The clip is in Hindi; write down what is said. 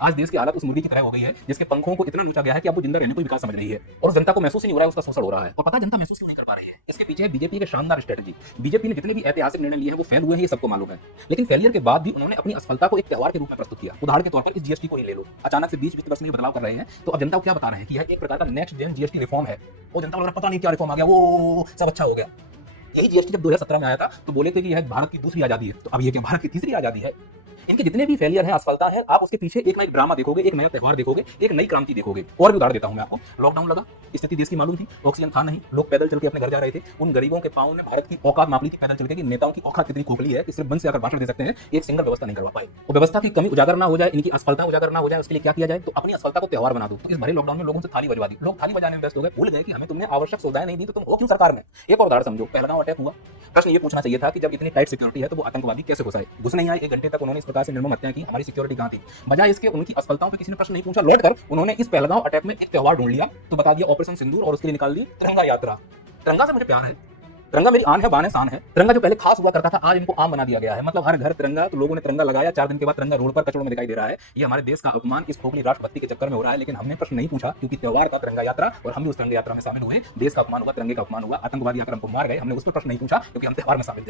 आज देश की हालत उस मुर्गी की तरह हो गई है जिसके पंखों को इतना नोचा गया है कि अब वो जिंदा रहने को विकास समझ रही है और जनता को महसूस ही नहीं हो रहा है, उसका शोषण हो रहा है। और पता जनता महसूस क्यों नहीं कर पा रही है? इसके पीछे है बीजेपी के शानदार स्ट्रेटजी। बीजेपी ने जितने भी ऐतिहासिक निर्णय लिए हैं वो फेल हुए हैं, ये सबको मालूम है। लेकिन फेलियर के बाद भी उन्होंने अपनी असफलता को एक त्योहार के रूप में प्रस्तुत किया। उदाहरण के तौर पर इस जीएसटी को ही ले लो, अचानक से 20 वित्त वर्ष में बदलाव कर रहे हैं, तो अब जनता को क्या बता रहे हैं कि यह एक प्रकार का नेक्स्ट जेन जीएसटी रिफॉर्म है। वो जनता को लग रहा पता नहीं क्या रिफॉर्म आ गया, वो सब अच्छा हो गया। यही जीएसटी जब 2017 में आया था तो बोले थे कि यह भारत की दूसरी आजादी है, तो अब ये क्या भारत की तीसरी आजादी है? इनके जितने भी फेलियर हैं, असफलता है, आप उसके पीछे एक ना एक ड्रामा देखोगे, एक नया त्योहार देखोगे, एक नई क्रांति देखोगे। और भी उदाहरण देता हूं मैं आपको। लॉकडाउन लगा, स्थिति देश की मालूम थी, ऑक्सीजन था नहीं, लोग पैदल चल के अपने घर जा रहे थे। उन गरीबों के पांव ने भारत की औकात माप ली थी पैदल चल के कि नेताओं की औकात कितनी खोखली है कि सिर्फ बंद से आकर भाषण दे सकते हैं, एक सिंगल व्यवस्था नहीं करवा पाए। और व्यवस्था की कमी उजागर ना हो जाए, इनकी असफलता उजागर ना हो जाए, उसके लिए क्या किया जाए? तो अपनी असफलता को त्योहार बना दो। तो इस भरे लॉकडाउन में लोगों से थाली बजवा दी, लोग थाली बजाने में व्यस्त हो गए, भूल गए कि हमें तुमने आवश्यक सुविधाएं नहीं दी तो तुम हो क्यों सरकार में। एक और उदाहरण समझो, पहलगांव अटैक हुआ। प्रश्न ये पूछना चाहिए था कि जब इतनी टाइट सिक्योरिटी है तो वो आतंकवादी कैसे घुस आए? घुस नहीं आए, 1 घंटे तक उन्होंने इस प्रकार से निर्मम हत्या की, हमारी सिक्योरिटी कहां थी? बजाय इसके उनकी असफलताओं पे किसी ने प्रश्न नहीं पूछा, लौट कर उन्होंने इस पहलगांव अटैक में एक त्योहार ढूंढ लिया, तो बता दिया ऑपरेशन सिंदूर, और उसके लिए निकाल दी तिरंगा यात्रा। तिरंगा से मुझे प्यार है, तिरंगा मेरी आन है, बान है, शान है। तिरंगा जो पहले खास हुआ करता था आज इनको आम बना दिया गया है। मतलब हर घर तिरंगा, तो लोगों ने तिरंगा लगाया, 4 दिन के बाद तिरंगा रोड पर कचड़ों में दिखाई दे रहा है। ये हमारे देश का अपमान इस खोखली राष्ट्रभक्ति के चक्कर में हो रहा है। लेकिन हमने प्रश्न नहीं पूछा क्योंकि त्योहार का तिरंगा यात्रा, और हम भी उस तिरंगा यात्रा में शामिल हुए। देश का अपमान हुआ, तिरंगे का अपमान हुआ, आतंकवादी आकर हमको मार गए, हमने उस पर प्रश्न नहीं पूछा क्योंकि हम त्योहार में शामिल थे।